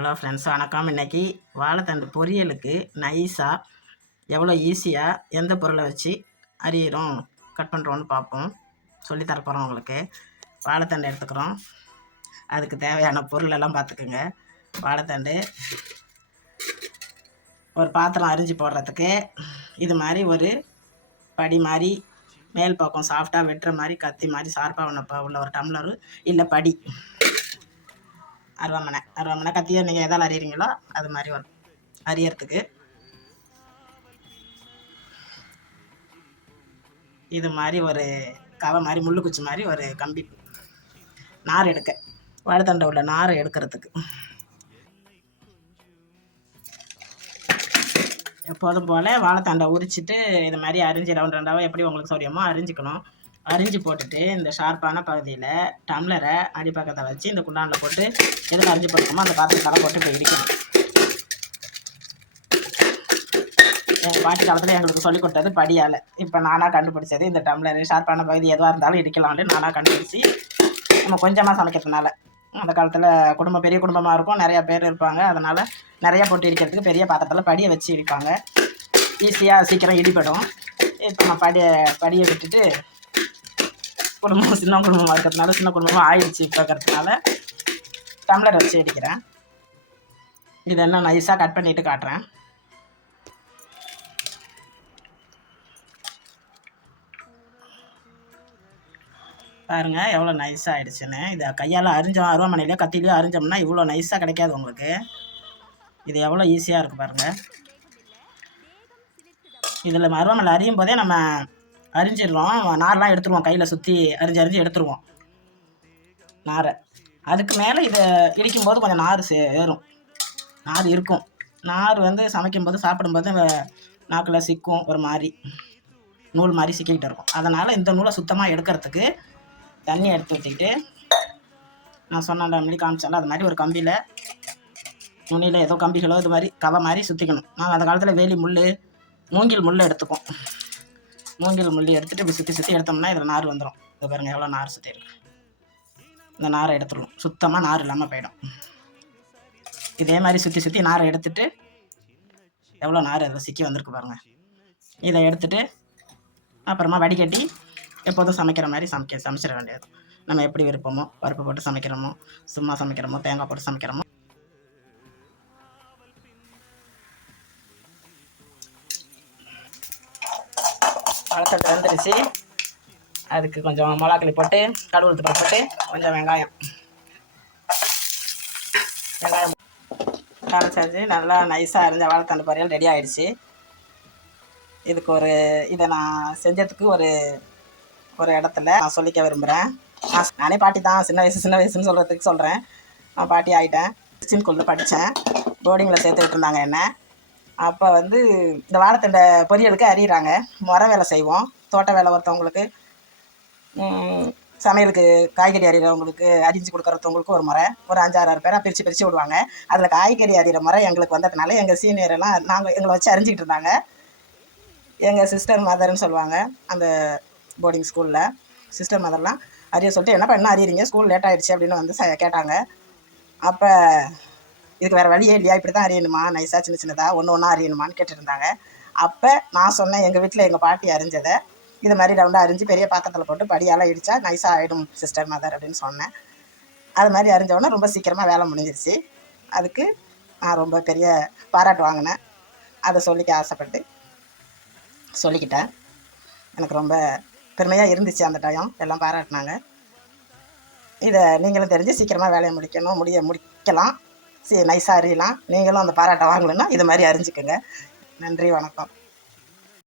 Hello friends, வணக்கம். இன்றைக்கி வாழைத்தண்டு பொரியலுக்கு நைஸாக எவ்வளோ ஈஸியாக எந்த பொருளை வச்சு அரியிறோம் கட் பண்ணுறோன்னு பார்ப்போம். சொல்லித்தரப்போகிறோம் உங்களுக்கு. வாழைத்தண்டு எடுத்துக்கிறோம். அதுக்கு தேவையான பொருளெல்லாம் பார்த்துக்குங்க. வாழைத்தண்டு ஒரு பாத்திரம் அரிஞ்சு போடுறதுக்கு இது மாதிரி ஒரு படி மாதிரி மேல் பக்கம் சாஃப்டாக வெட்டுற மாதிரி கத்தி மாதிரி ஷார்ப்பாக உள்ள ஒரு டம்ளரு இல்லை படி அருவாமனை கத்தியை நீங்கள் எதால் அறியறீங்களோ அது மாதிரி வரும் அறியறதுக்கு. இது மாதிரி ஒரு கவை மாதிரி முள்ளு குச்சி மாதிரி ஒரு கம்பி நார் எடுக்க வாழைத்தண்டை உள்ள நாரை எடுக்கிறதுக்கு. எப்போதும் போல் வாழைத்தண்டை உரிச்சிட்டு இது மாதிரி அரிஞ்சு ரவுண்ட் ரெண்டாவோ எப்படி உங்களுக்கு சௌரியமோ அரிஞ்சிக்கணும். அரிஞ்சு போட்டுட்டு இந்த ஷார்ப்பான பகுதியில் டம்ளரை அடிப்பக்கத்தை வச்சு இந்த குண்டானில் போட்டு எதில் அரிஞ்சு போட்டுக்கோமோ அந்த பாத்திரத்தால் போட்டு இப்போ இடிக்கணும். எங்கள் பாட்டி காலத்தில் எங்களுக்கு சொல்லிக் கொடுத்தது படியால். இப்போ நானாக கண்டுபிடிச்சது இந்த டம்ளர் ஷார்ப்பான பகுதி எதுவாக இருந்தாலும் இடிக்கலாம்னு நானாக கண்டுபிடிச்சி நம்ம கொஞ்சமாக சமைக்கிறதுனால. அந்த காலத்தில் குடும்பம் பெரிய குடும்பமாக இருக்கும், நிறையா பேர் இருப்பாங்க. அதனால் நிறையா போட்டு இடிக்கிறதுக்கு பெரிய பாத்திரத்தில் படியை வச்சு இடிப்பாங்க. ஈஸியாக சீக்கிரம் இடிப்படும். இப்போ நம்ம படியை விட்டுட்டு குடும்பம் சின்ன குடும்பமாக இருக்கிறதுனால சின்ன குடும்பமாக ஆயிடுச்சு இப்போக்கிறதுனால டம்ளர் வச்சு அடிக்கிறேன். இதை என்ன நைஸாக கட் பண்ணிவிட்டு காட்டுறேன். பாருங்கள் எவ்வளோ நைஸாக ஆகிடுச்சுன்னு. இதை கையால் அரிஞ்சோம், அருவாமனையிலையோ கத்திலையோ அரிஞ்சோம்னா இவ்வளோ நைஸாக கிடைக்காது உங்களுக்கு. இது எவ்வளோ ஈஸியாக இருக்குது பாருங்கள். இதில் அருவாமனை அறியும் போதே நம்ம அரிஞ்சிடுறோம், நாரெலாம் எடுத்துருவோம், கையில் சுற்றி அரிஞ்சு எடுத்துருவோம் நாரை. அதுக்கு மேலே இதை இடிக்கும்போது கொஞ்சம் நார் ஏறும், நார் இருக்கும். நார் வந்து சமைக்கும்போது சாப்பிடும்போது நாக்கில் சிக்கும், ஒரு மாதிரி நூல் மாதிரி சிக்கிக்கிட்டு இருக்கும். அதனால் இந்த நூலை சுத்தமாக எடுக்கிறதுக்கு தண்ணி எடுத்து ஊற்றிக்கிட்டு நான் சொன்ன முன்னாடி காமிச்சாலும் அது மாதிரி ஒரு கம்பியில் நுனியில் ஏதோ கம்பிகளோ இது மாதிரி கவை மாதிரி சுற்றிக்கணும். நாங்கள் அந்த காலத்தில் வேலி முள் மூங்கில் முள் எடுத்துப்போம். மூங்கில் முள்ளி எடுத்துகிட்டு இப்படி சுற்றி எடுத்தோம்னா இதில் நார் வந்துடும். இது பாருங்கள் எவ்வளோ நார் சுற்றி இருக்கு. இந்த நாரை எடுத்துடணும், சுத்தமாக நார் இல்லாமல் போயிடும். இதே மாதிரி சுற்றி நாரை எடுத்துகிட்டு எவ்வளோ நார் அதில் சிக்கி வந்திருக்கு பாருங்கள். இதை எடுத்துகிட்டு அப்புறமா வடிகட்டி எப்போதும் சமைக்கிற மாதிரி சமைச்சிட வேண்டியது. நம்ம எப்படி விருப்பமோ, பருப்பு போட்டு சமைக்கிறோமோ, சும்மா சமைக்கிறோமோ, தேங்காய் போட்டு சமைக்கிறோமோ. வாழைத்தண்டு வந்துருச்சு. அதுக்கு கொஞ்சம் மிளகாய் போட்டு கடுகு போட்டு கொஞ்சம் வெங்காயம் காமிச்சாச்சு. நல்லா நைஸாக அரிஞ்ச வாழைத்தண்டு பொரியல் ரெடி ஆகிடுச்சு. இதுக்கு இதை நான் செஞ்சதுக்கு ஒரு இடத்துல நான் சொல்லிக்க விரும்புகிறேன். நானே பாட்டி தான், சின்ன வயசுன்னு சொல்கிறேன். நான் பாட்டி ஆகிட்டேன். கிறிஸ்டின் ஸ்கூலில் படித்தேன், போர்டிங்கில் சேர்த்துக்கிட்டு இருந்தாங்க என்ன. அப்போ வந்து இந்த வாழைத்தண்டை பொரியலுக்கு அறிகிறாங்க. முறை வேலை செய்வோம், தோட்ட வேலை ஒருத்தவங்களுக்கு, சமையலுக்கு காய்கறி அறிகிறவங்களுக்கு, அரிஞ்சு கொடுக்குறவங்களுக்கு ஒரு முறை, ஒரு 5-6 பேராக பிரித்து விடுவாங்க. அதில் காய்கறி அறிகிற முறை எங்களுக்கு வந்ததுனால எங்கள் சீனியரெல்லாம் எங்களை வச்சு அறிஞ்சிக்கிட்டு இருந்தாங்க. எங்கள் சிஸ்டர் மதர்ன்னு சொல்லுவாங்க அந்த போர்டிங் ஸ்கூலில். சிஸ்டர் மதர்லாம் அறிய சொல்லிட்டு என்னப்பா என்ன அறியறீங்க, ஸ்கூல் லேட் ஆகிடுச்சு அப்படின்னு வந்து கேட்டாங்க. அப்போ இதுக்கு வேறு வழியே இல்லையா, இப்படி தான் அறியணுமா, நைஸாக சின்னதாக ஒன்று அறியணுமான்னு கேட்டுருந்தாங்க. அப்போ நான் சொன்னேன், எங்கள் வீட்டில் எங்கள் பாட்டி அறிஞ்சதை இது மாதிரி ரவுண்டாக அரிஞ்சு பெரிய பாத்திரத்தில் போட்டு படியால் இடித்தா நைஸாக ஆகிடும் சிஸ்டர் மதர் அப்படின்னு சொன்னேன். அது மாதிரி அறிஞ்சவொடனே ரொம்ப சீக்கிரமாக வேலை முடிஞ்சிருச்சு. அதுக்கு நான் ரொம்ப பெரிய பாராட்டு வாங்கினேன். அதை சொல்லிக்க ஆசைப்பட்டு சொல்லிக்கிட்டேன். எனக்கு ரொம்ப பெருமையாக இருந்துச்சு. அந்த டைம் எல்லாம் பாராட்டினாங்க. இதை நீங்களும் தெரிஞ்சு சீக்கிரமாக வேலையை முடிக்கலாம், நைஸாக அறியலாம். நீங்களும் அந்த பாராட்டை வாங்கலைன்னா இது மாதிரி அறிஞ்சிக்கோங்க. நன்றி, வணக்கம்.